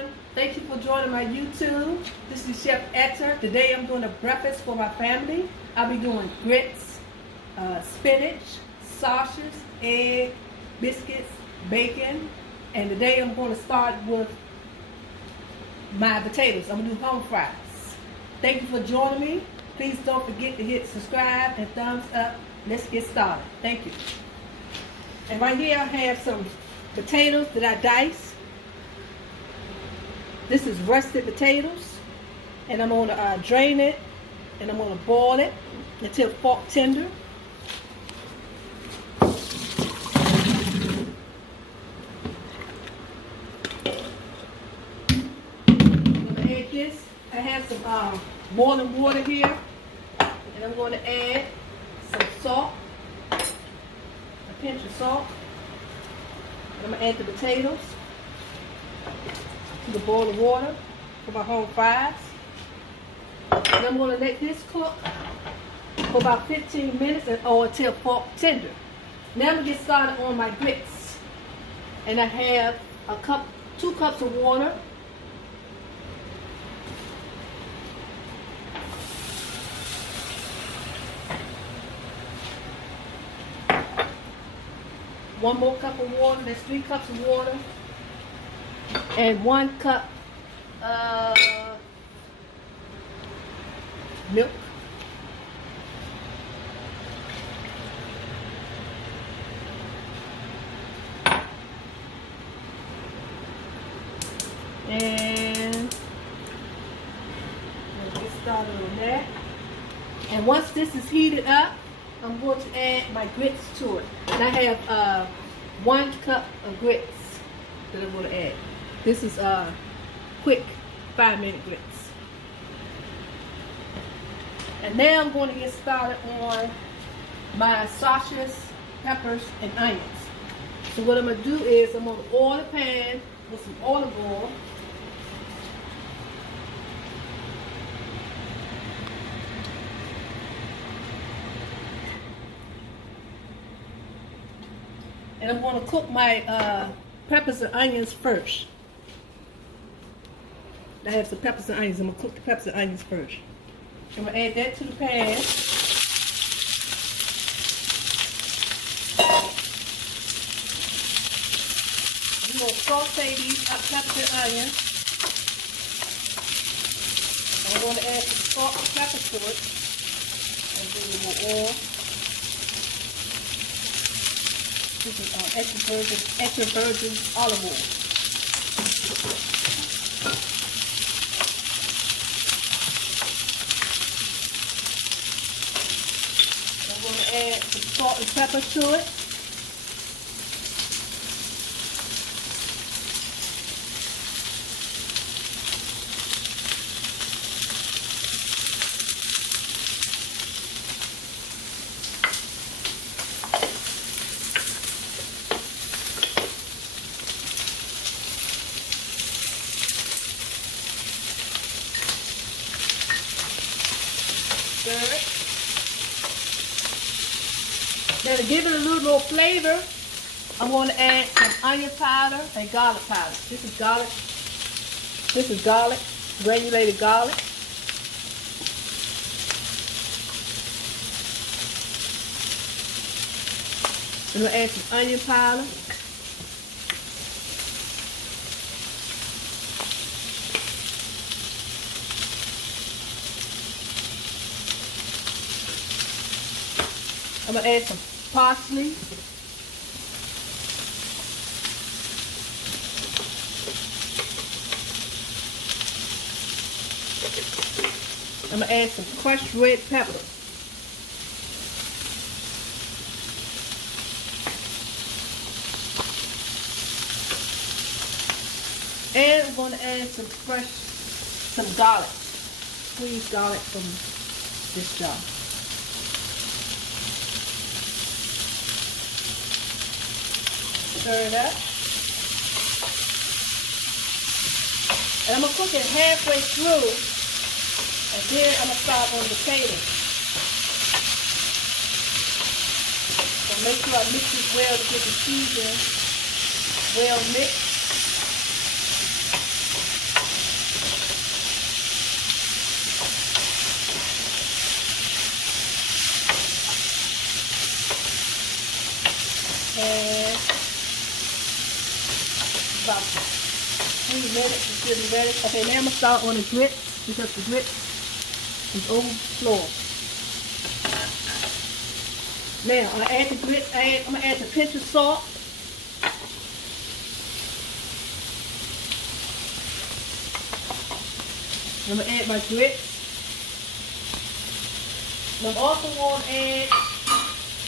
everyone. Thank you for joining my YouTube. This is Chef Etta. Today I'm doing a breakfast for my family. I'll be doing grits, spinach, sausage, egg, biscuits, bacon. And today I'm going to start with my potatoes. I'm going to do home fries. Thank you for joining me. Please don't forget to hit subscribe and thumbs up. Let's get started. Thank you. And right here I have some potatoes that I diced. This is russet potatoes, and I'm going to drain it, and I'm going to boil it until fork tender. I'm going to add this. I have some boiling water here, and I'm going to add some salt, a pinch of salt. And I'm going to add the potatoes to the boiling water for my home fries. And I'm going to let this cook for about 15 minutes or until fork tender. Now I'm going to get started on my grits. And I have 2 cups of water. One more cup of water. That's 3 cups of water. And 1 cup of milk. And let's get started on that. And once this is heated up, I'm going to add my grits to it. And I have 1 cup of grits that I'm going to add. This is quick 5-minute grits. And now I'm going to get started on my sausages, peppers, and onions. So what I'm going to do is I'm going to oil the pan with some olive oil. And I'm going to cook my peppers and onions first. I have some peppers and onions. I'm going to cook the peppers and onions first. I'm going to add that to the pan. I'm going to saute these peppers and onions. I'm going to add some salt and pepper to it. And do a little oil. This is extra virgin olive oil. I'm going to add some salt and pepper to it. Now to give it a little more flavor, I'm going to add some onion powder and garlic powder. This is garlic. This is garlic, granulated garlic. I'm going to add some onion powder. I'm going to add some parsley. I'm going to add some crushed red pepper. And I'm going to add some garlic. Squeezed garlic from this jar. Stir it up. And I'm going to cook it halfway through, and then I'm going to start on the potatoes. So make sure I mix this well to get the seasoning well mixed. about 3 minutes. It should be ready. Okay, now I'm going to start on the grits because the grits is overflowing. Now, I add the grits. I'm going to add the pinch of salt. I'm going to add my grits. And I'm also going to add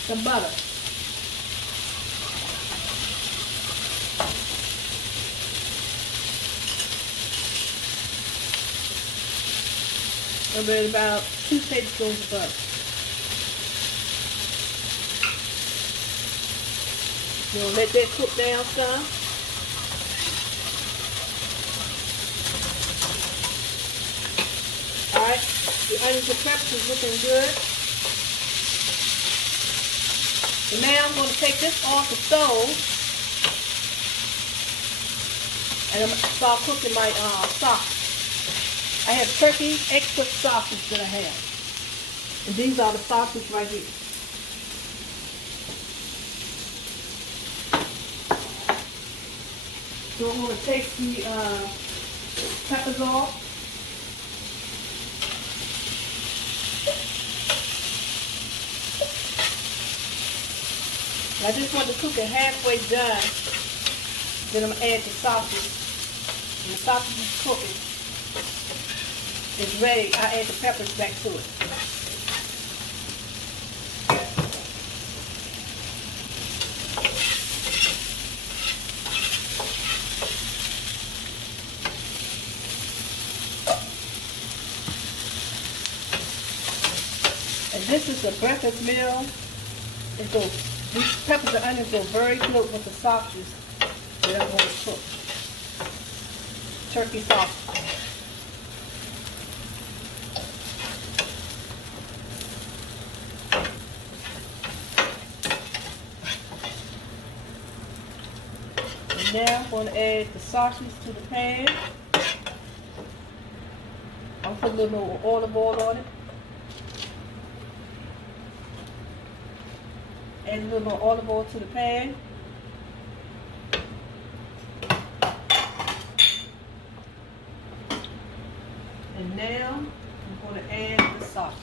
some butter. I'm going to add about 2 tablespoons of butter. You're going to let that cook down some. Alright, the onions and peppers is looking good. So now I'm going to take this off the stove and I'm going to start cooking my sausage. I have turkey extra sausage that I have. And these are the sausage right here. So I'm going to take the peppers off. I just want to cook it halfway done. Then I'm going to add the sausage. When the sausage is cooking, it's ready. I add the peppers back to it. And this is the breakfast meal. These peppers and onions go very good with the sausages that I'm going to cook. Turkey sausage. And now I'm going to add the sausages to the pan. I'll put a little more olive oil on it. Add a little more olive oil to the pan. And now I'm going to add the sausage.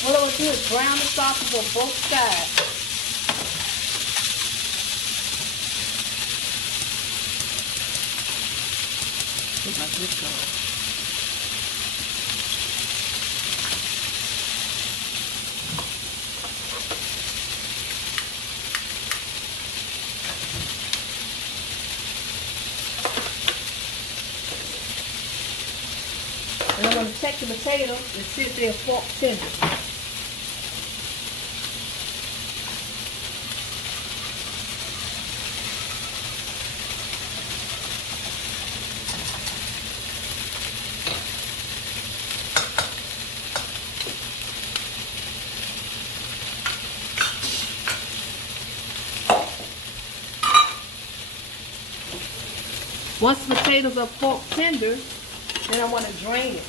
What I'm going to do is brown the sausage on both sides. Get my grits on. And I'm going to take the potatoes and see if they're fork tender. Once the potatoes are fork tender, then I want to drain it.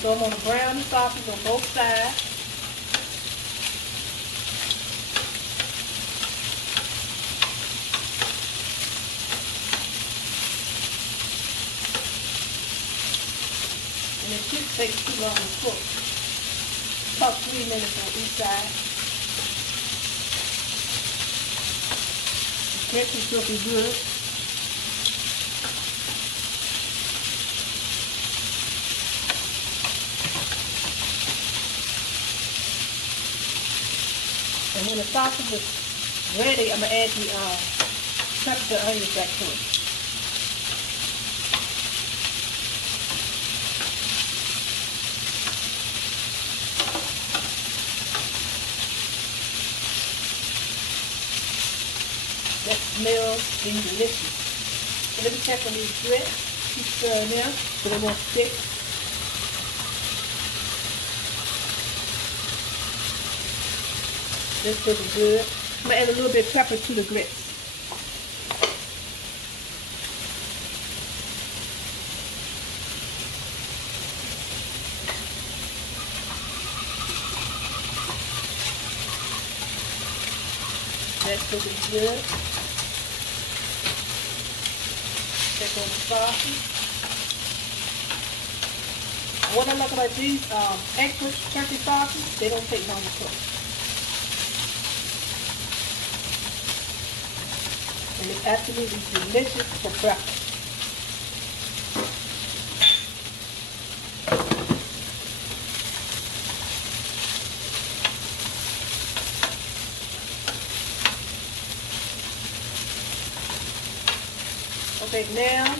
So I'm going to brown the sausage on both sides. And it shouldn't take too long to cook. About 3 minutes on each side. The grits is looking good. And when the sausage is ready, I'm going to add the peppers and onions back to it. smells delicious. So let me check on these grits. Keep stirring them so they won't stick. This looking good. I'm going to add a little bit of pepper to the grits. That's looking good. Check on the sausage. What I like about these extra turkey sauces, they don't take long to cook. And it's absolutely delicious for breakfast. Okay, now I'm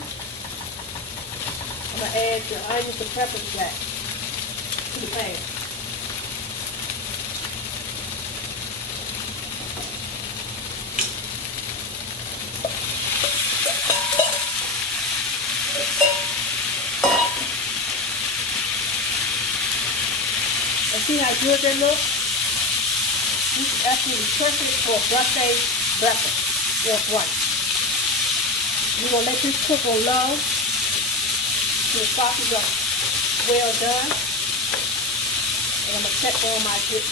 going to add the onions and peppers back to the pan. And see how good they look? This is absolutely perfect for a buffet breakfast or brunch. We're going to let this cook on low till the sausage are well done. And I'm going to check on my grits.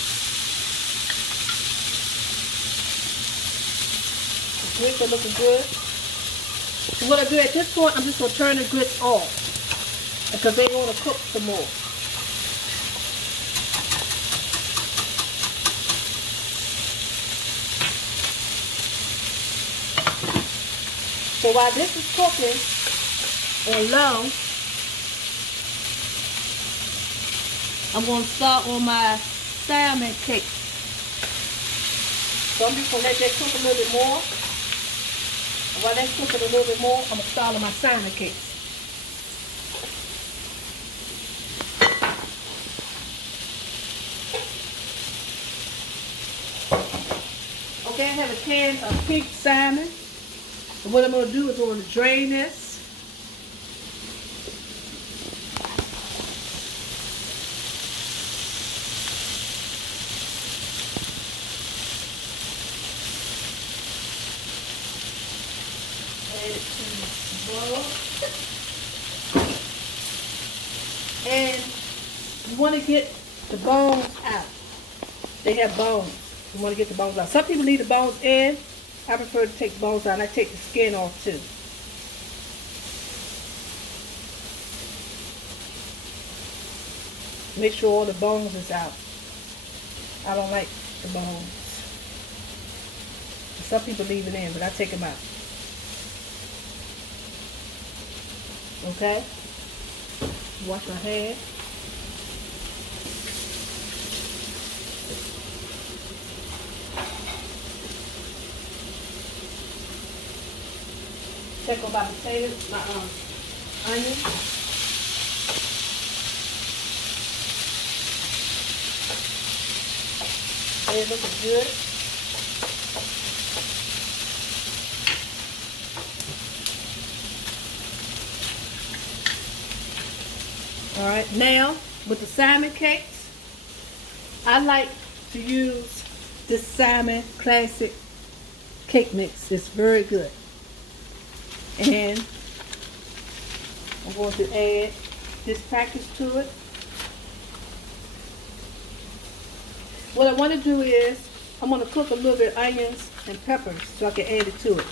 The grits are looking good. So what I do at this point, I'm just going to turn the grits off because they want to cook some more. So while this is cooking on low, I'm going to start on my salmon cake. So I'm just going to let that cook a little bit more. And while that's cooking a little bit more, I'm going to start on my salmon cake. Okay, I have a can of pink salmon. And what I'm going to do is I'm going to drain this. Add it to the bowl. And you want to get the bones out. They have bones. You want to get the bones out. Some people leave the bones in. I prefer to take the bones out, and I take the skin off too. Make sure all the bones is out. I don't like the bones. Some people leave it in, but I take them out. Okay? Wash my hands. Check on my potatoes, my onions. They're looking good. All right, now with the salmon cakes, I like to use this Salmon Classic cake mix. It's very good. And I'm going to add this package to it. What I want to do is I'm going to cook a little bit of onions and peppers so I can add it to it.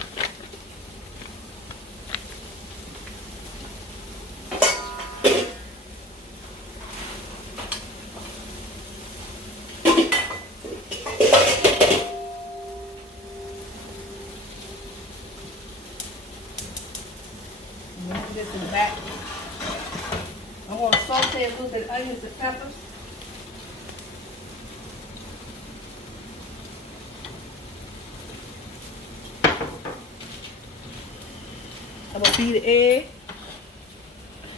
This in the back. I'm going to saute a little bit of onions and peppers. I'm going to beat the egg.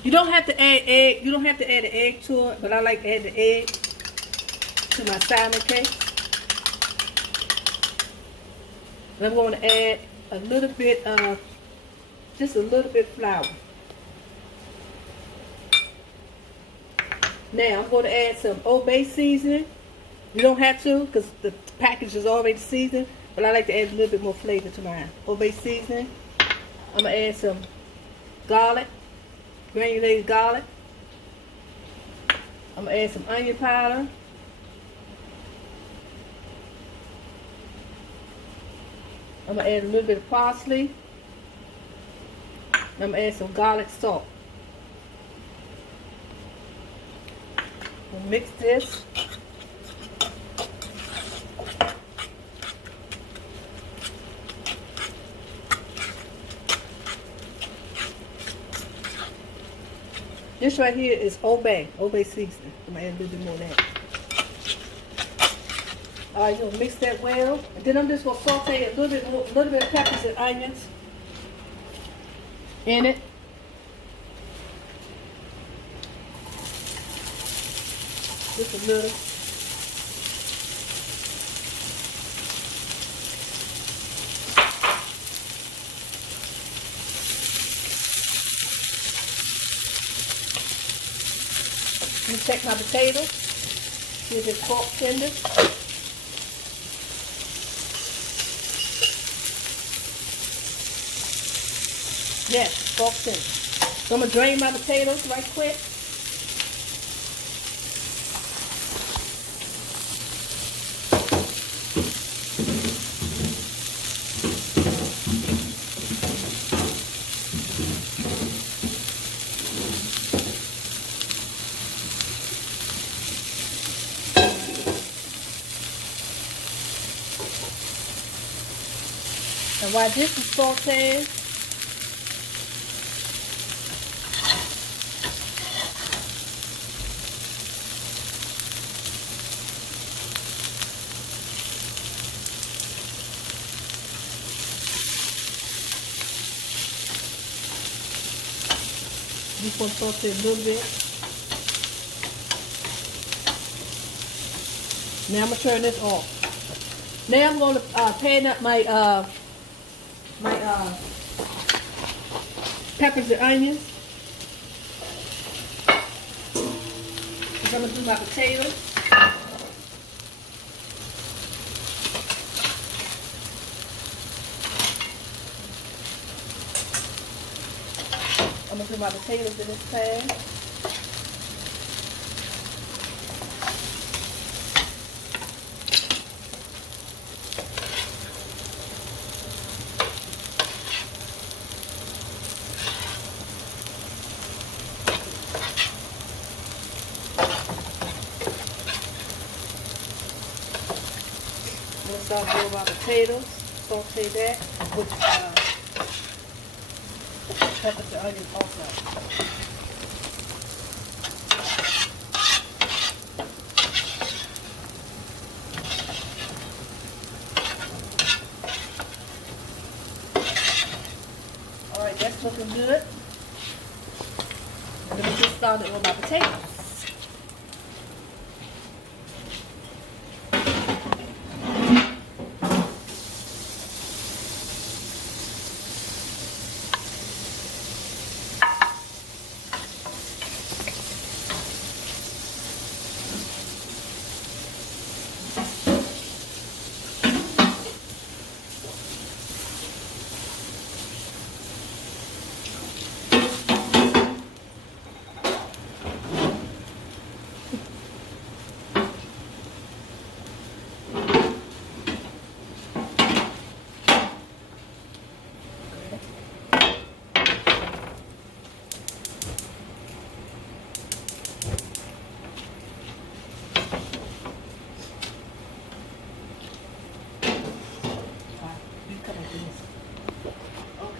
You don't have to add egg. You don't have to add an egg to it, but I like to add the egg to my salmon cake. And I'm going to add a little bit of, just a little bit of flour. Now I'm going to add some Old Bay seasoning. You don't have to because the package is already seasoned, but I like to add a little bit more flavor to mine. Old Bay seasoning. I'm going to add some garlic, granulated garlic. I'm going to add some onion powder. I'm going to add a little bit of parsley. I'm going to add some garlic salt. We'll mix this. This right here is Old Bay seasoning. I'm going to add a little bit more of that. Alright, you're going to mix that well. And then I'm just going to saute a little bit of peppers and onions in it. Just a little. Let me check my potatoes. See if it's pork tender. Yes, pork tender. So I'm going to drain my potatoes right quick. And while this is sauteing, just going to saute a little bit. Now I'm going to turn this off. Now I'm going to pan up my peppers and onions. I'm going to do my potatoes. I'm going to do my potatoes in this pan. I'm going to start doing my potatoes, saute that with peppers and onions also. Alright, that's looking good. And let me get started with my potatoes.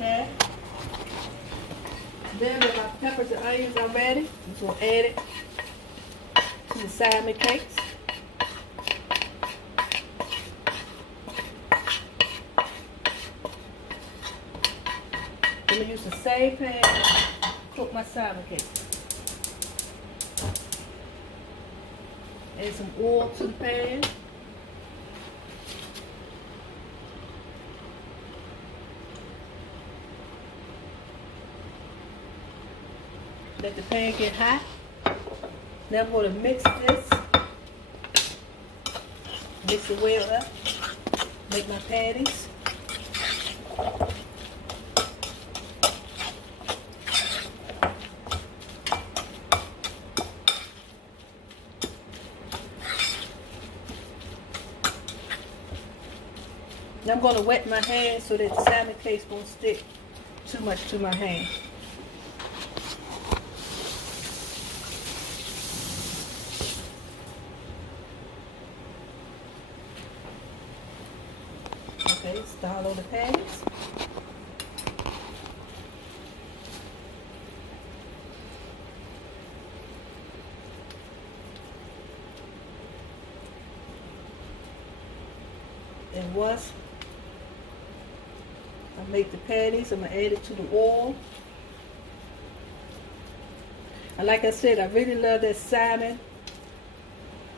Okay. Then when my peppers and onions are ready, I'm just going to add it to the salmon cakes. I'm going to use the same pan to cook my salmon cakes. Add some oil to the pan. Let the pan get hot. Now I'm going to mix this. Mix it well up. Make my patties. Now I'm going to wet my hands so that the salmon paste won't stick too much to my hand. Okay, start on the patties. And once I make the patties, I'm going to add it to the oil. And like I said, I really love that salmon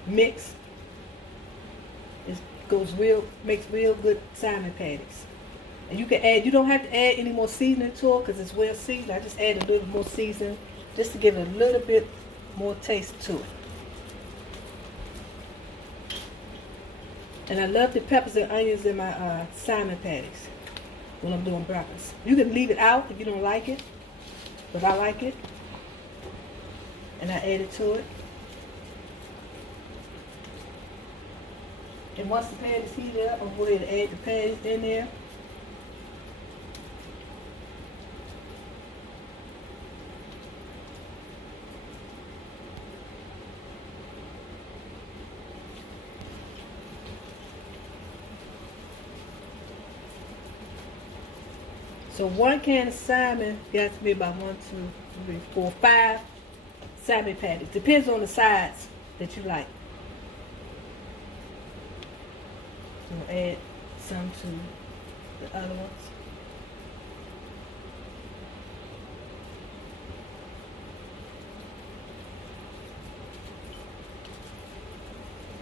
mix. It makes real good salmon patties. And you can add, you don't have to add any more seasoning to it because it's well seasoned. I just add a little more seasoning just to give it a little bit more taste to it. And I love the peppers and onions in my salmon patties when I'm doing breakfast. You can leave it out if you don't like it, but I like it. And I add it to it. And once the pan is heated up, I'll go ahead and add the patties in there. So 1 can of salmon got to be about 1, 2, 3, 4, 5 salmon patties. Depends on the size that you like. So we'll add some to the other ones.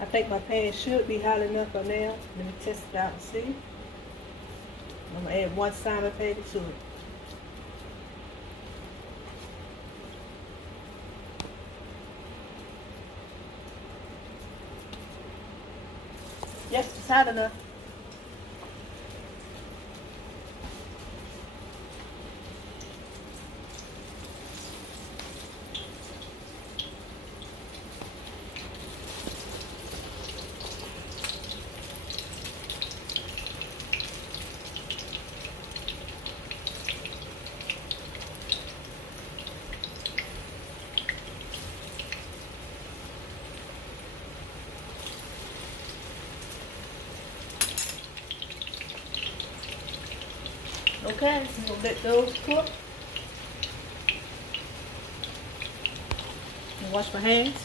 I think my pan should be hot enough by now. Let me test it out and see. I'm going to add 1 salmon patty to it. Yes, it's hot enough. Okay, so we'll let those cook. And wash my hands.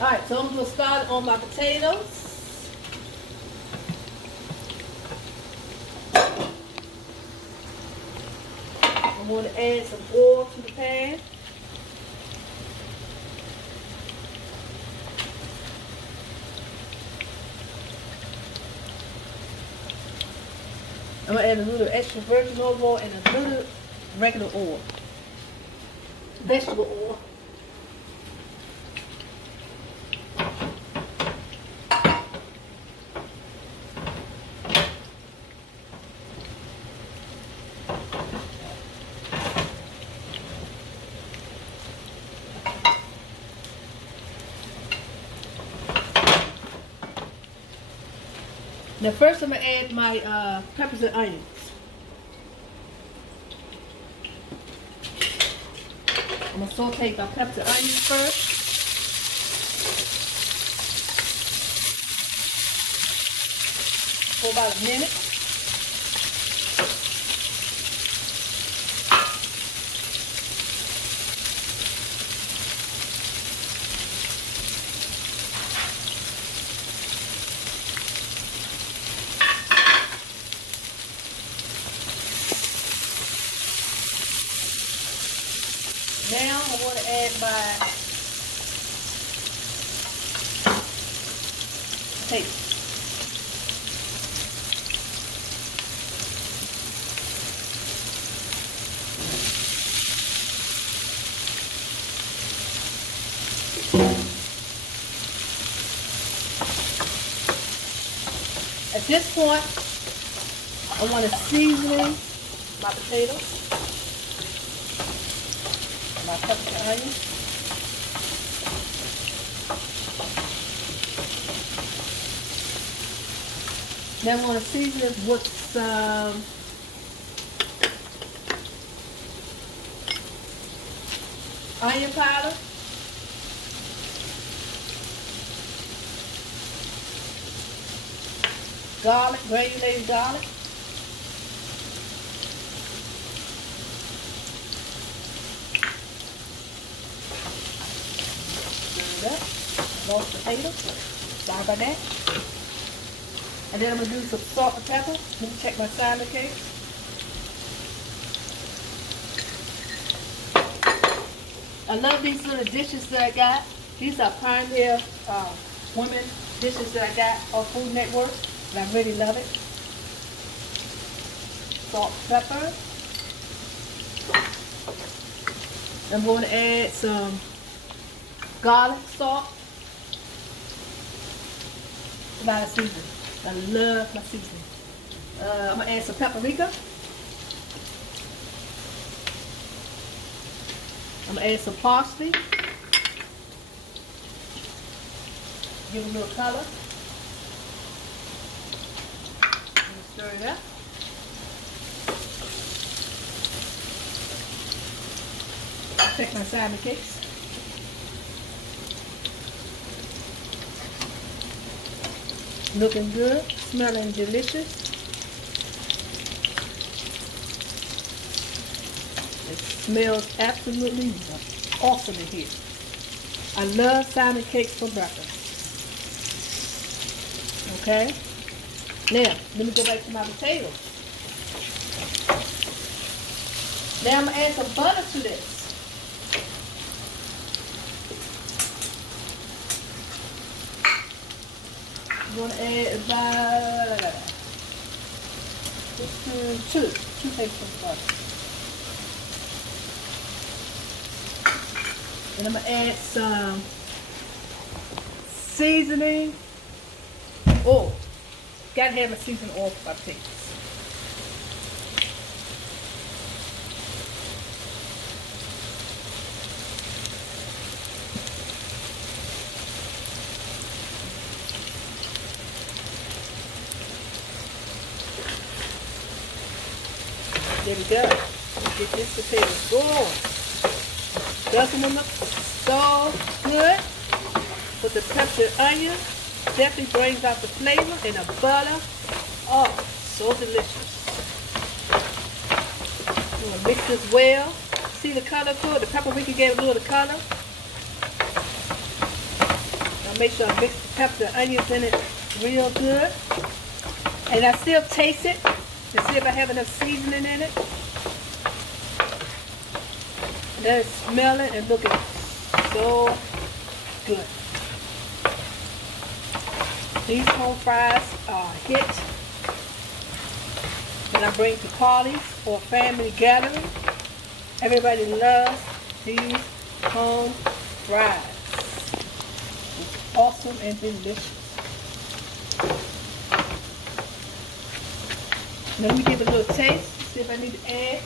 Alright, so I'm going to start on my potatoes. I'm going to add some oil to the pan. I'm going to add a little extra virgin olive oil and a little regular oil. Vegetable oil. Now first I'm going to add my peppers and onions. I'm going to saute my peppers and onions first. For about a minute. Now I want to add my potatoes. At this point, I want to season my potatoes, my pepper and onion. Then I want to season it with some onion powder, garlic, granulated garlic, stir it up, roast potatoes, sorry about that. And then I'm going to do some salt and pepper. Let me check my salmon cake. I love these little dishes that I got. These are Pioneer women dishes that I got off Food Network. And I really love it. Salt, pepper. I'm going to add some garlic salt. A lot of seasoning. I love my seasoning. I'm going to add some paprika. I'm going to add some parsley. Give it a little color. Stir it up. Check my salmon cakes. Looking good, smelling delicious. It smells absolutely awesome in here. I love salmon cakes for breakfast. Okay? Now, let me go back to my potatoes. Now I'm going to add some butter to this. I'm going to add about two tablespoons of butter. And I'm going to add some seasoning oil. Gotta have a seasoned oil for my potatoes. There we go. Let's get this potato going. Dusting them up so good with the pepper and onion. Definitely brings out the flavor and the butter. Oh, so delicious. I'm gonna mix this well. See the color to it? The paprika gave a little color. I'll make sure I mix the pepper and onions in it real good. And I still taste it to see if I have enough seasoning in it. And then it's smelling and looking so good. These home fries are a hit when I bring to parties or family gathering. Everybody loves these home fries. It's awesome and delicious. Now let me give it a little taste, see if I need to add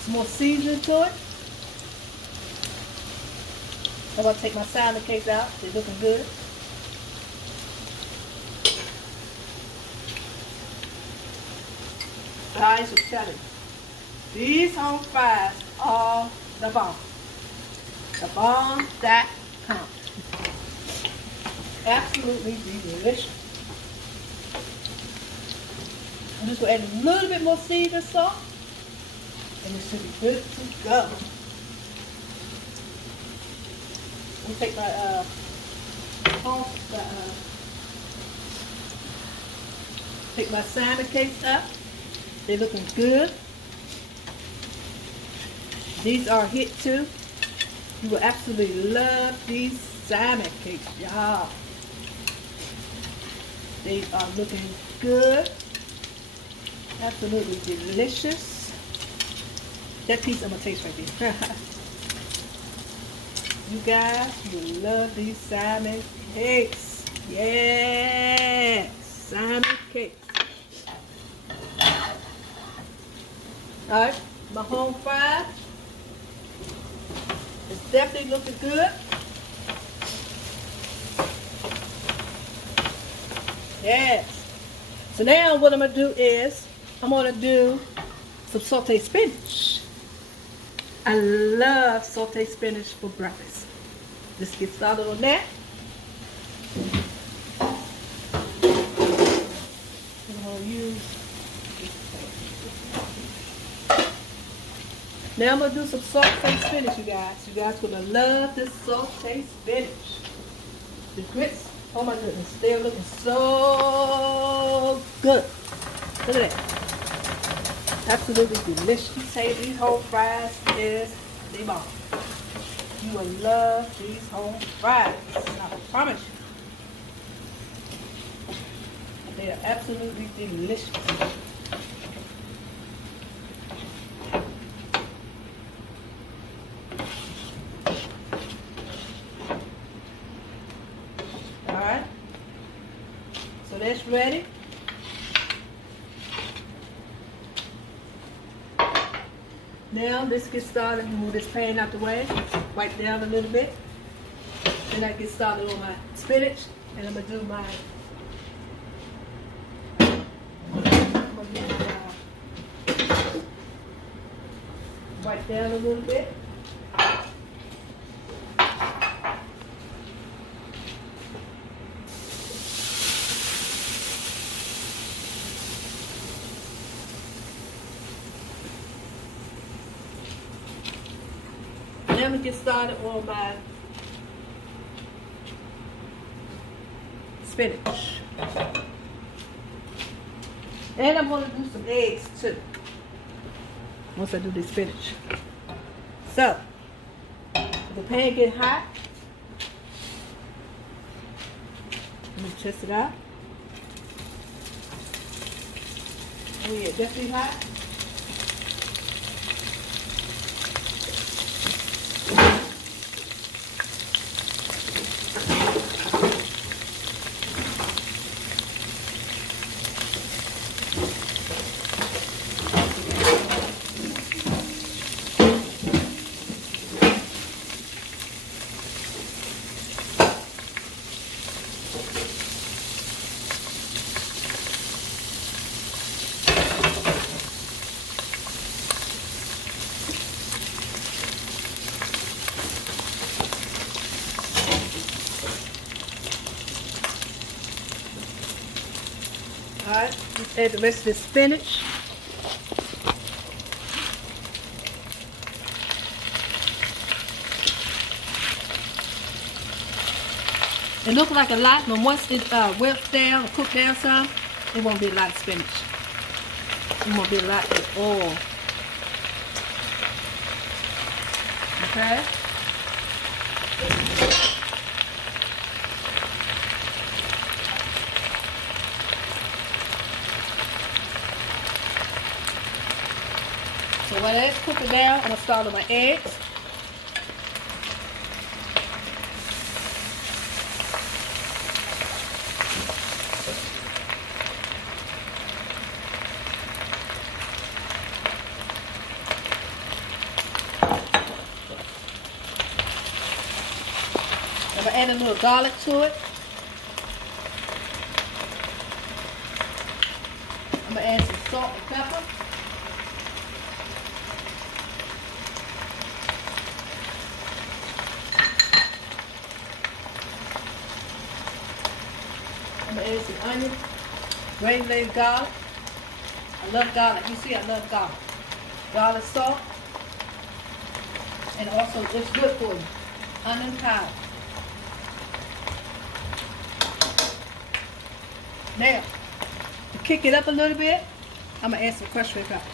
some more seasoning to it. I'm going to take my salmon cakes out. They're looking good. I should tell you, these home fries are the bomb. The bomb.com. Absolutely delicious. I'm just going to add a little bit more seasoning salt, and it should be good to go. Let me take my pick my salmon cakes up. They're looking good. These are a hit too. You will absolutely love these salmon cakes, y'all. They are looking good. Absolutely delicious. That piece I'm gonna taste right there. You guys, you love these salmon cakes. Yeah, salmon cakes. All right, my home fries. It's definitely looking good. Yes. So now what I'm gonna do is I'm gonna do some sauteed spinach. I love sauteed spinach for breakfast. Let's get started on that. I'm gonna use this pan. Now I'm gonna do some sauteed spinach, you guys. You guys gonna love this sauteed spinach. The grits, oh my goodness, they're looking so good. Look at that. Absolutely delicious. These whole fries is the bomb. You will love these whole fries. I promise you. They are absolutely delicious. Alright. So that's ready. Now let's get started. Move this pan out the way. Wipe down a little bit. Then I get started on my spinach, and I'm gonna do my. Wipe down a little bit. Now we get started on my spinach. And I'm going to do some eggs too, once I do the spinach. So, if the pan get hot, let me test it out. Oh yeah, definitely hot. Alright, let's add the rest of the spinach. It looks like a lot, but once it wilts down, cooked down some, it won't be a lot of spinach. It won't be a lot of oil. Okay? So while that's cooking down, I'm going to start on my eggs. I'm going to add a little garlic to it. I'm going to add some salt and pepper. I'm going to add some onion, grated garlic. I love garlic. You see, I love garlic. Garlic salt. And also, it's good for you. Onion powder. Now, to kick it up a little bit, I'm going to add some crushed red pepper.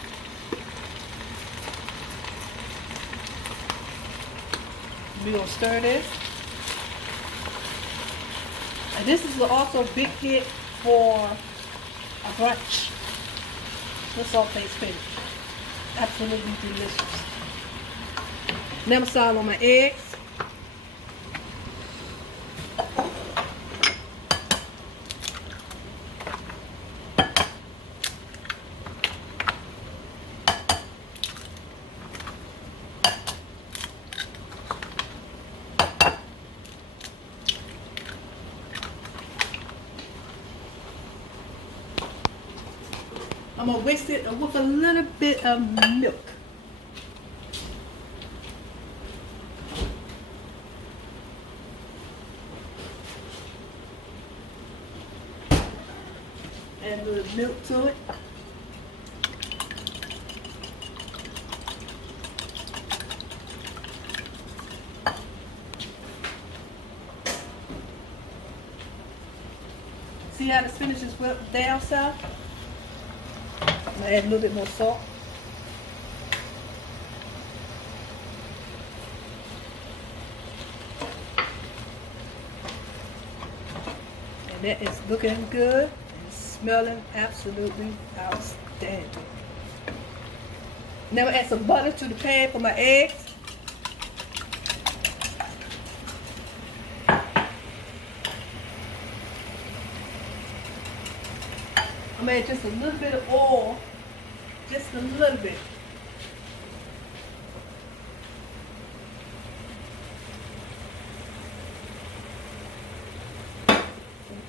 We're going to stir this. And this is also a big hit for a brunch. This sauteed spinach. Absolutely delicious. Now I'm salt on my eggs. I'm going to whisk it with a little bit of milk. Add a little milk to it. See how the spinach is whipped down south? I'm going to add a little bit more salt. And that is looking good and smelling absolutely outstanding. Now I'm going to add some butter to the pan for my eggs. I'm going to add just a little bit of oil, just a little bit.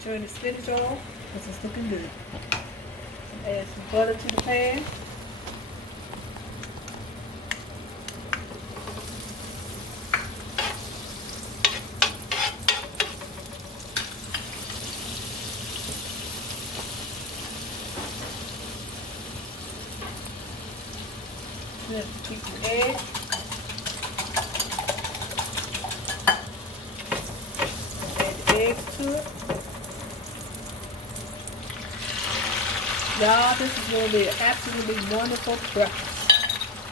Turn the spinach on because it's looking good. Add some butter to the pan. Then keep the egg. Add the eggs to it. Y'all, this is going to be an absolutely wonderful breakfast.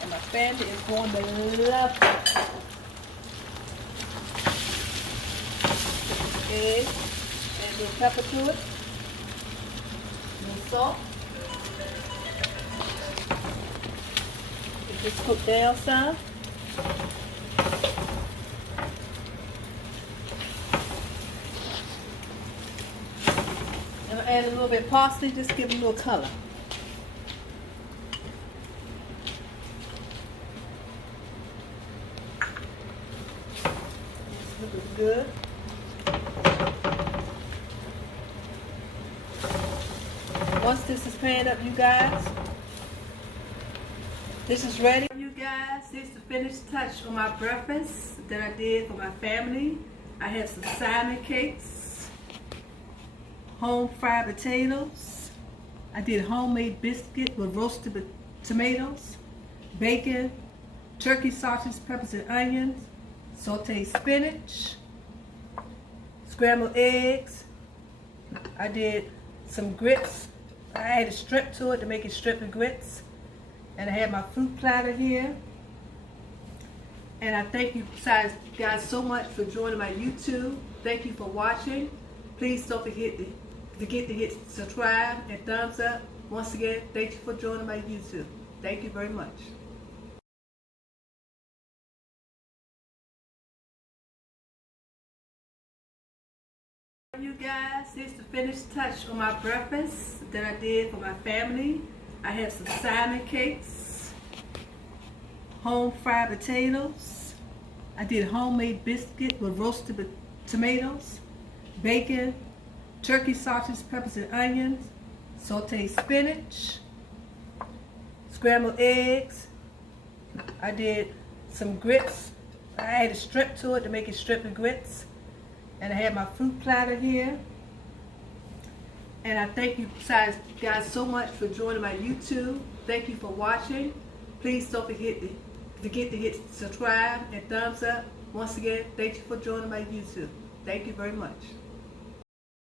And my family is going to love it. Egg, add a little pepper to it. A little salt. Just cook down some. And I'll add a little bit of parsley, just give it a little color. It's looking good. Once this is panned up, you guys, this is ready. You guys, this is the finished touch on my breakfast that I did for my family. I have some salmon cakes, home fried potatoes. I did homemade biscuit with roasted tomatoes, bacon, turkey sausage, peppers and onions, sauteed spinach, scrambled eggs. I did some grits. I added strip to it to make it strip and grits. And I have my fruit platter here. And I thank you guys so much for joining my YouTube. Thank you for watching. Please don't forget to hit subscribe and thumbs up. Once again, thank you for joining my YouTube. Thank you very much. You guys, this is the finished touch on my breakfast that I did for my family. I have some salmon cakes, home fried potatoes. I did homemade biscuit with roasted tomatoes, bacon, turkey sausage, peppers and onions, sauteed spinach, scrambled eggs. I did some grits. I added strip to it to make it strip and grits. And I have my fruit platter here. And I thank you guys so much for joining my YouTube. Thank you for watching. Please don't forget to hit subscribe and thumbs up. Once again, thank you for joining my YouTube. Thank you very much.